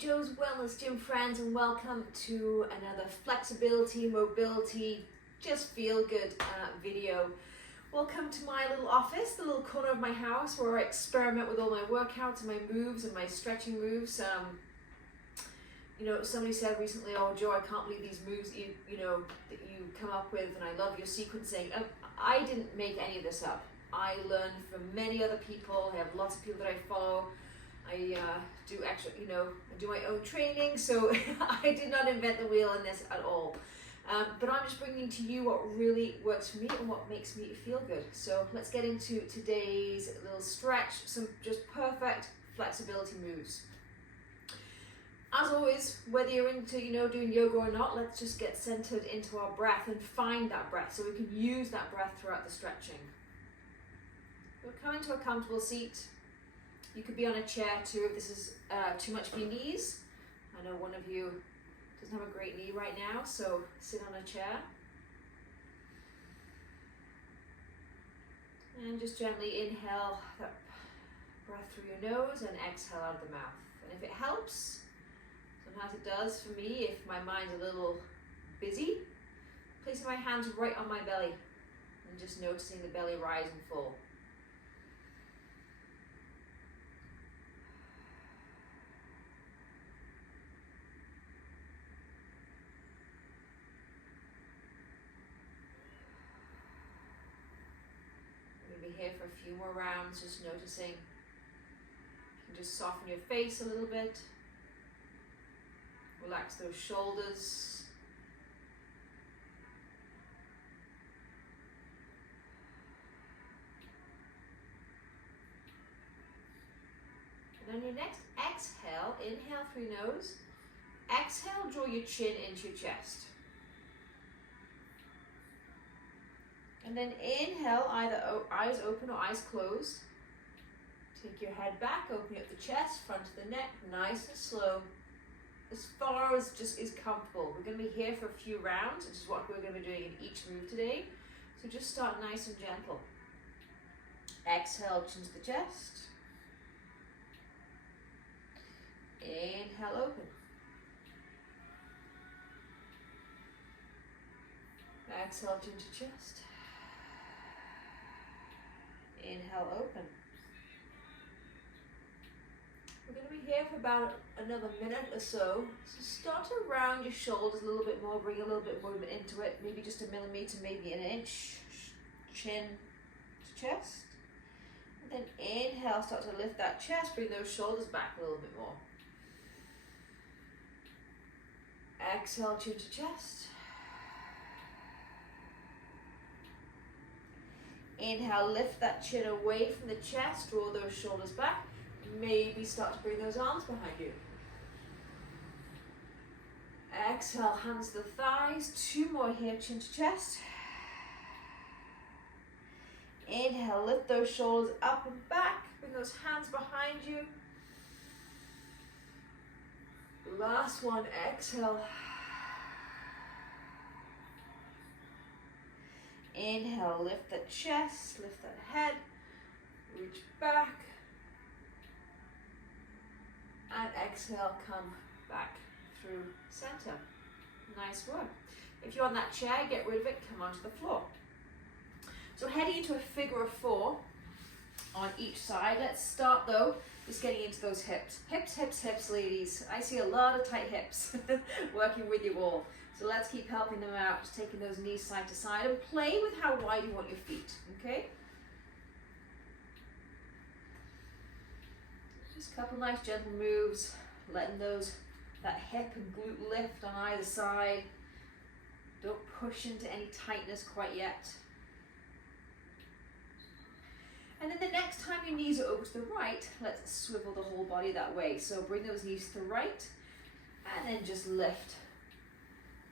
Joe's Wellness Gym friends, and welcome to another flexibility, mobility, just feel good video. Welcome to my little office, the little corner of my house where I experiment with all my workouts and my moves and my stretching moves. You know, somebody said recently, "Oh, Joe, I can't believe these moves that you come up with, and I love your sequencing." I didn't make any of this up. I learned from many other people. I have lots of people that I follow. I do extra, I do my own training, so I did not invent the wheel in this at all. But I'm just bringing to you what really works for me and what makes me feel good. So let's get into today's little stretch, some just perfect flexibility moves. As always, whether you're into, doing yoga or not, let's just get centered into our breath and find that breath so we can use that breath throughout the stretching. We'll come into a comfortable seat. You could be on a chair too if this is too much for your knees. I know one of you doesn't have a great knee right now, so sit on a chair. And just gently inhale that breath through your nose and exhale out of the mouth. And if it helps, sometimes it does for me, if my mind's a little busy, placing my hands right on my belly and just noticing the belly rise and fall. Here for a few more rounds, just noticing. You can just soften your face a little bit. Relax those shoulders. And on your next exhale, inhale through your nose. Exhale, draw your chin into your chest. And then inhale, either eyes open or eyes closed. Take your head back, open up the chest, front of the neck, nice and slow, as far as just is comfortable. We're going to be here for a few rounds, which is what we're going to be doing in each move today. So just start nice and gentle. Exhale, chin to the chest. Inhale, open. Exhale, chin to chest. Inhale, open. We're going to be here for about another minute or so. So start to round your shoulders a little bit more, bring a little bit more movement into it, maybe just a millimeter, maybe an inch, chin to chest. And then inhale, start to lift that chest, bring those shoulders back a little bit more. Exhale, chin to chest. Inhale, lift that chin away from the chest, draw those shoulders back. Maybe start to bring those arms behind you. Exhale, hands to the thighs. Two more here, chin to chest. Inhale, lift those shoulders up and back. Bring those hands behind you. Last one, exhale. Inhale, lift the chest, lift that head, reach back, and exhale, come back through center. Nice work. If you're on that chair, get rid of it, come onto the floor. So heading into a figure of four on each side. Let's start though, just getting into those hips. Hips, hips, hips, ladies. I see a lot of tight hips working with you all. So let's keep helping them out, just taking those knees side to side and play with how wide you want your feet, okay? Just a couple nice gentle moves, letting that hip and glute lift on either side. Don't push into any tightness quite yet. And then the next time your knees are over to the right, let's swivel the whole body that way. So bring those knees to the right and then just lift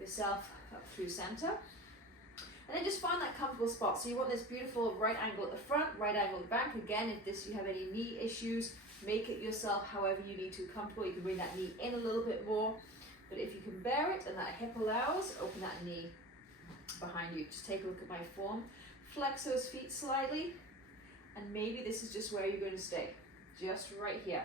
yourself up through center. And then just find that comfortable spot. So you want this beautiful right angle at the front, right angle at the back. Again, if you have any knee issues, make it yourself however you need to comfortable. You can bring that knee in a little bit more. But if you can bear it and that hip allows, open that knee behind you. Just take a look at my form. Flex those feet slightly. And maybe this is just where you're going to stay. Just right here.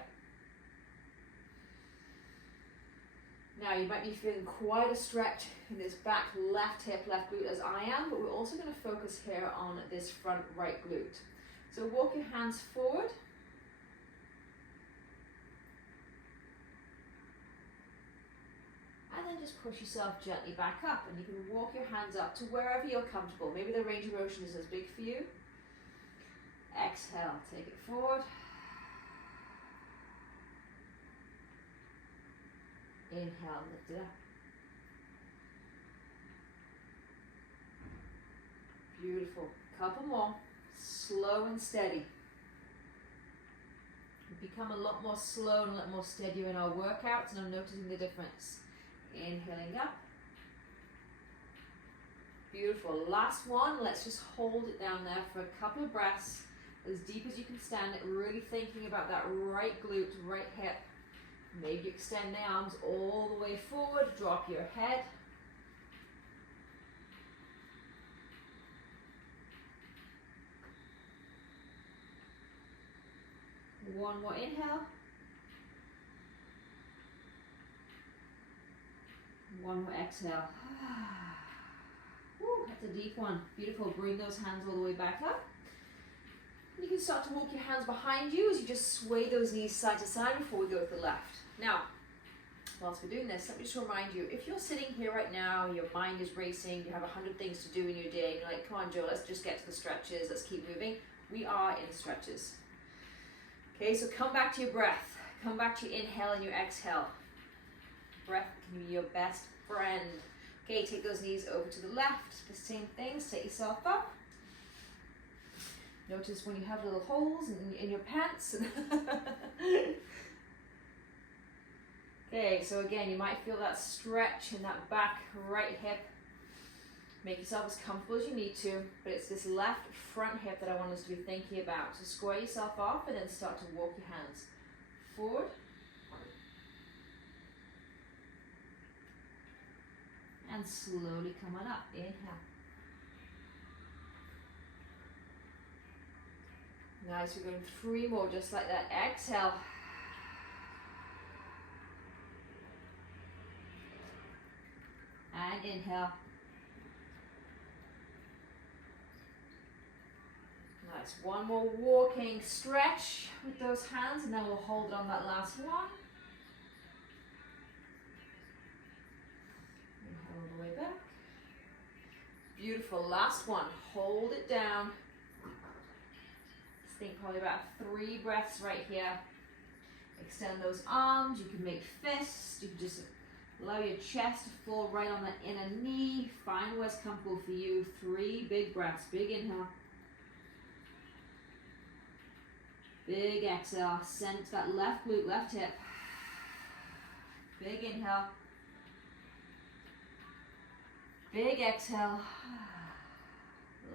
Now you might be feeling quite a stretch in this back left hip, left glute as I am, but we're also going to focus here on this front right glute. So walk your hands forward. And then just push yourself gently back up, and you can walk your hands up to wherever you're comfortable. Maybe the range of motion is as big for you. Exhale, take it forward. Inhale, lift it up. Beautiful. Couple more. Slow and steady. We become a lot more slow and a lot more steadier in our workouts, and I'm noticing the difference. Inhaling up. Beautiful. Last one. Let's just hold it down there for a couple of breaths, as deep as you can stand it, really thinking about that right glute, right hip. Maybe extend the arms all the way forward, drop your head. One more inhale. One more exhale. Woo, that's a deep one. Beautiful. Bring those hands all the way back up. You can start to walk your hands behind you as you just sway those knees side to side before we go to the left. Now, whilst we're doing this, let me just remind you, if you're sitting here right now, your mind is racing, you have 100 things to do in your day, and you're like, come on, Joe, let's just get to the stretches, let's keep moving. We are in stretches. Okay, so come back to your breath. Come back to your inhale and your exhale. Breath can be your best friend. Okay, take those knees over to the left. The same thing, set yourself up. Notice when you have little holes in your pants. Okay, so again, you might feel that stretch in that back right hip. Make yourself as comfortable as you need to, but it's this left front hip that I want us to be thinking about. So square yourself off and then start to walk your hands forward. And slowly come on up. Inhale. Nice, we're going 3 more, just like that. Exhale. And inhale. Nice, one more walking stretch with those hands, and then we'll hold on that last one. Inhale all the way back. Beautiful, last one, hold it down. Think probably about 3 breaths right here. Extend those arms, you can make fists, you can just allow your chest to fall right on the inner knee. Find what's comfortable for you. 3 big breaths, big inhale. Big exhale, send to that left glute, left hip. Big inhale. Big exhale.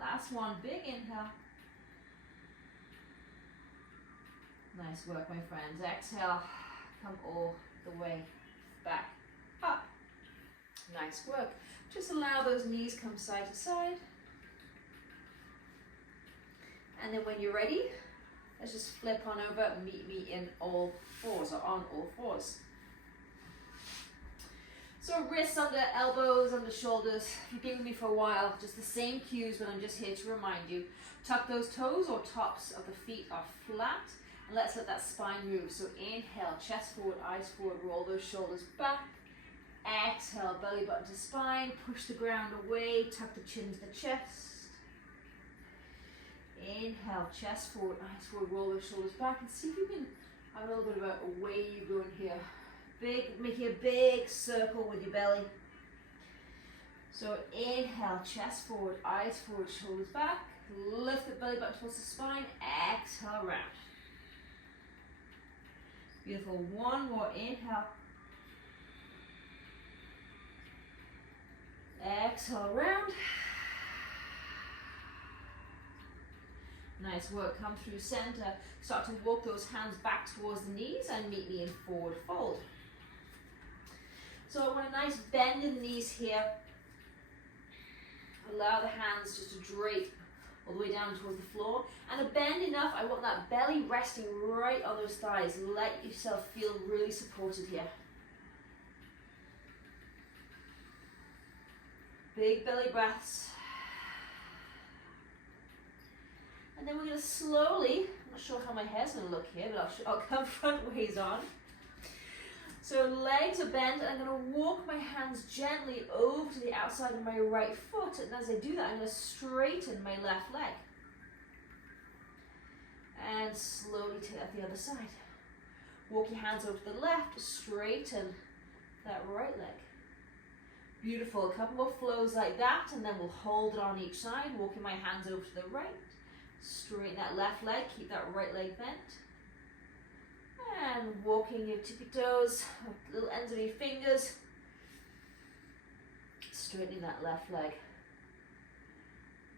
Last one, big inhale. Nice work, my friends. Exhale, come all the way back up. Nice work. Just allow those knees come side to side. And then when you're ready, let's just flip on over, meet me in all fours, or on all fours. So wrists under elbows, under shoulders. If you've been with me for a while, just the same cues, but I'm just here to remind you. Tuck those toes or tops of the feet are flat. And let's let that spine move. So inhale, chest forward, eyes forward, roll those shoulders back. Exhale, belly button to spine, push the ground away, tuck the chin to the chest. Inhale, chest forward, eyes forward, roll those shoulders back, and see if you can have a little bit of a wave going here. Big, making a big circle with your belly. So inhale, chest forward, eyes forward, shoulders back. Lift the belly button towards the spine. Exhale, round. Beautiful. One more inhale. Exhale, round. Nice work. Come through center. Start to walk those hands back towards the knees and meet me in forward fold. So I want a nice bend in the knees here. Allow the hands just to drape all the way down towards the floor. And a bend enough, I want that belly resting right on those thighs. Let yourself feel really supported here. Big belly breaths. And then we're going to slowly, I'm not sure how my hair's going to look here, but I'll come front ways on. So legs are bent, and I'm going to walk my hands gently over to the outside of my right foot. And as I do that, I'm going to straighten my left leg. And slowly take that to the other side. Walk your hands over to the left, straighten that right leg. Beautiful, a couple more flows like that, and then we'll hold it on each side, walking my hands over to the right, straighten that left leg, keep that right leg bent, and walking your tippy toes, little ends of your fingers, straightening that left leg.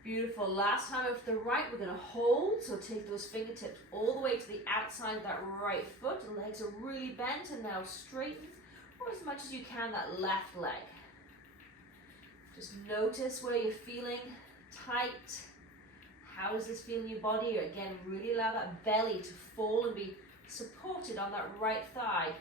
Beautiful, last time over to the right, we're going to hold, so take those fingertips all the way to the outside of that right foot, the legs are really bent, and now straighten, or as much as you can, that left leg. Just notice where you're feeling tight. How does this feel in your body? Again, really allow that belly to fall and be supported on that right thigh.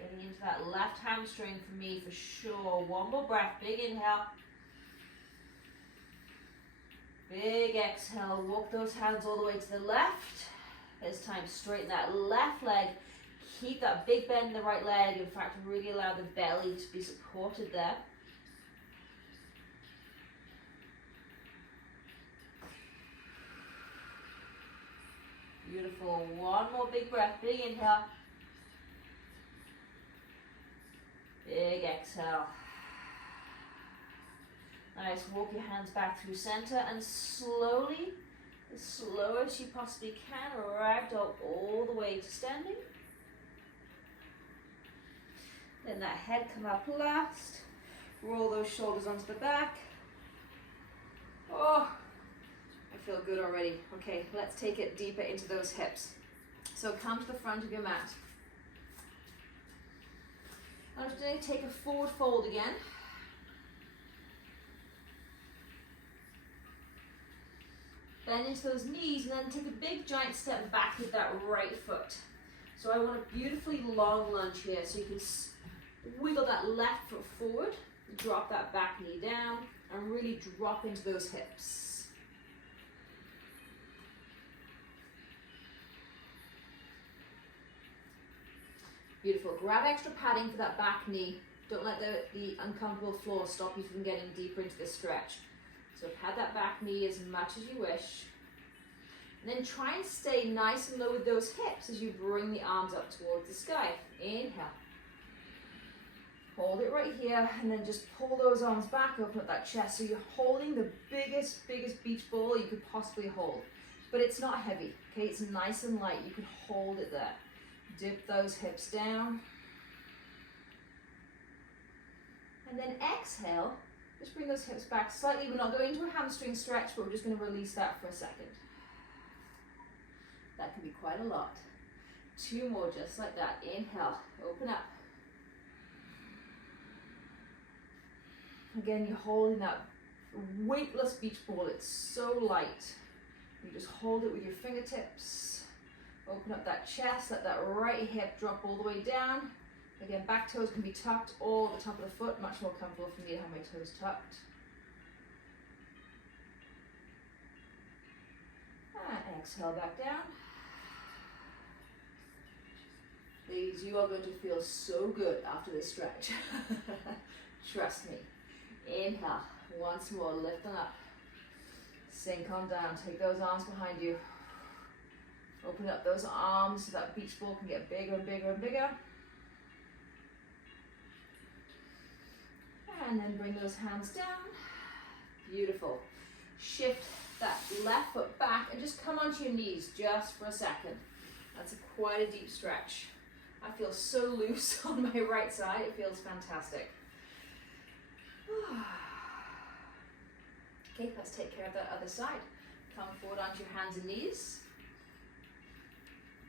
Getting into that left hamstring for me for sure. One more breath, big inhale. Big exhale, walk those hands all the way to the left. This time, straighten that left leg. Keep that big bend in the right leg. In fact, really allow the belly to be supported there. Beautiful. One more big breath. Big inhale. Big exhale. Nice. Walk your hands back through center and slowly, as slow as you possibly can, ragdoll all the way to standing. Then that head come up last. Roll those shoulders onto the back. Oh, I feel good already. Okay, let's take it deeper into those hips. So come to the front of your mat. I'm just going to take a forward fold again. Bend into those knees and then take a big giant step back with that right foot. So I want a beautifully long lunge here. So you can wiggle that left foot forward, drop that back knee down, and really drop into those hips. Beautiful. Grab extra padding for that back knee. Don't let the uncomfortable floor stop you from getting deeper into this stretch. So pad that back knee as much as you wish. And then try and stay nice and low with those hips as you bring the arms up towards the sky. Inhale. Hold it right here, and then just pull those arms back, open up that chest. So you're holding the biggest beach ball you could possibly hold. But it's not heavy, okay? It's nice and light. You can hold it there. Dip those hips down. And then exhale. Just bring those hips back slightly. We're not going into a hamstring stretch, but we're just going to release that for a second. That can be quite a lot. 2 more just like that. Inhale, open up. Again, you're holding that weightless beach ball. It's so light. You just hold it with your fingertips. Open up that chest, let that right hip drop all the way down. Again, back toes can be tucked or the top of the foot. Much more comfortable for me to have my toes tucked. And exhale back down. Ladies, you are going to feel so good after this stretch. Trust me. Inhale, once more, lift them up. Sink on down, take those arms behind you. Open up those arms so that beach ball can get bigger and bigger and bigger. And then bring those hands down. Beautiful. Shift that left foot back and just come onto your knees just for a second. That's quite a deep stretch. I feel so loose on my right side. It feels fantastic. Okay, let's take care of that other side. Come forward onto your hands and knees.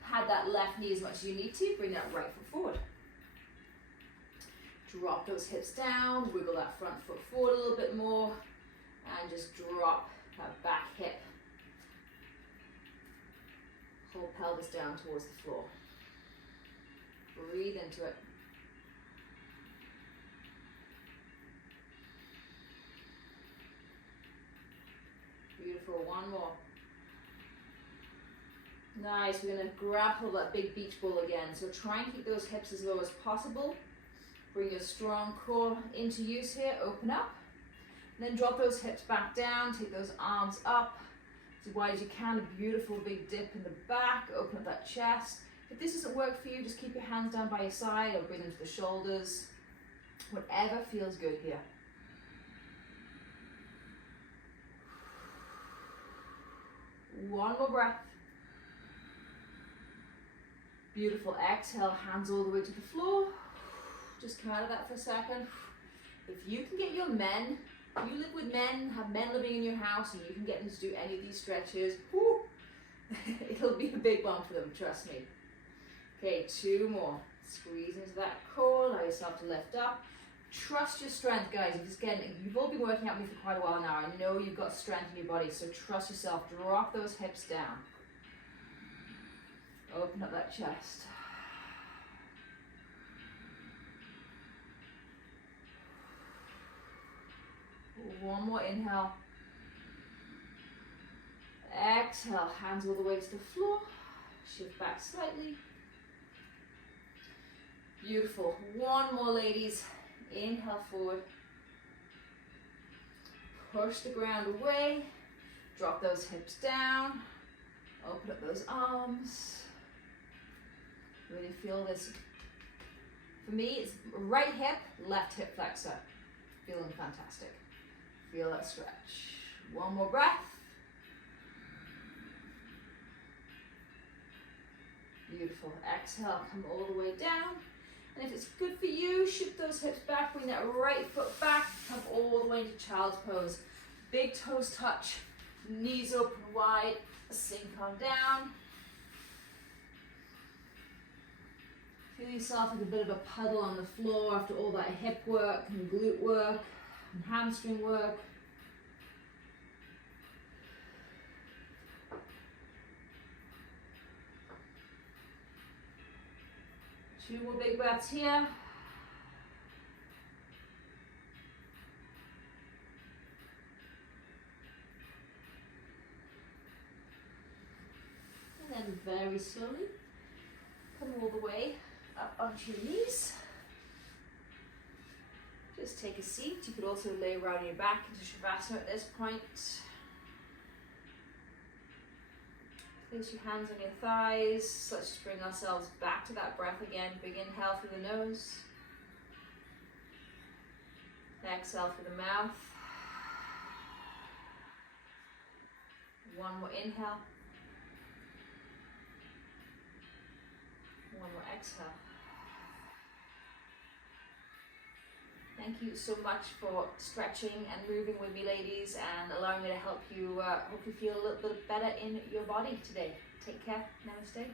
Pad that left knee as much as you need to. Bring that right foot forward. Drop those hips down. Wiggle that front foot forward a little bit more. And just drop that back hip. Whole pelvis down towards the floor. Breathe into it. Beautiful, one more. Nice, we're gonna grab hold of that big beach ball again. So try and keep those hips as low as possible. Bring your strong core into use here, open up. And then drop those hips back down, take those arms up as wide as you can. A beautiful big dip in the back, open up that chest. If this doesn't work for you, just keep your hands down by your side or bring them to the shoulders. Whatever feels good here. One more breath. Beautiful, exhale, hands all the way to the floor. Just come out of that for a second. If you can get your men, if you live with men, have men living in your house, and you can get them to do any of these stretches, whoo, it'll be a big one for them, trust me. Okay, 2 more. Squeeze into that core, allow yourself to lift up. Trust your strength, guys. You've all been working out with me for quite a while now. I know you've got strength in your body, so trust yourself. Drop those hips down. Open up that chest. One more inhale. Exhale, hands all the way to the floor. Shift back slightly. Beautiful. One more, ladies. Inhale forward. Push the ground away. Drop those hips down. Open up those arms. Really feel this. For me, it's right hip, left hip flexor. Feeling fantastic. Feel that stretch. One more breath. Beautiful. Exhale, come all the way down. And if it's good for you, shift those hips back, bring that right foot back, come all the way into child's pose. Big toes touch, knees open wide, sink on down. Feel yourself like a bit of a puddle on the floor after all that hip work and glute work and hamstring work. Two more big breaths here. And then very slowly, come all the way up onto your knees. Just take a seat. You could also lay around your back into Shavasana at this point. Place your hands on your thighs. Let's just bring ourselves back to that breath again. Big inhale through the nose. Exhale through the mouth. One more inhale. One more exhale. Thank you so much for stretching and moving with me, ladies, and allowing me to help you hopefully feel a little bit better in your body today. Take care. Namaste.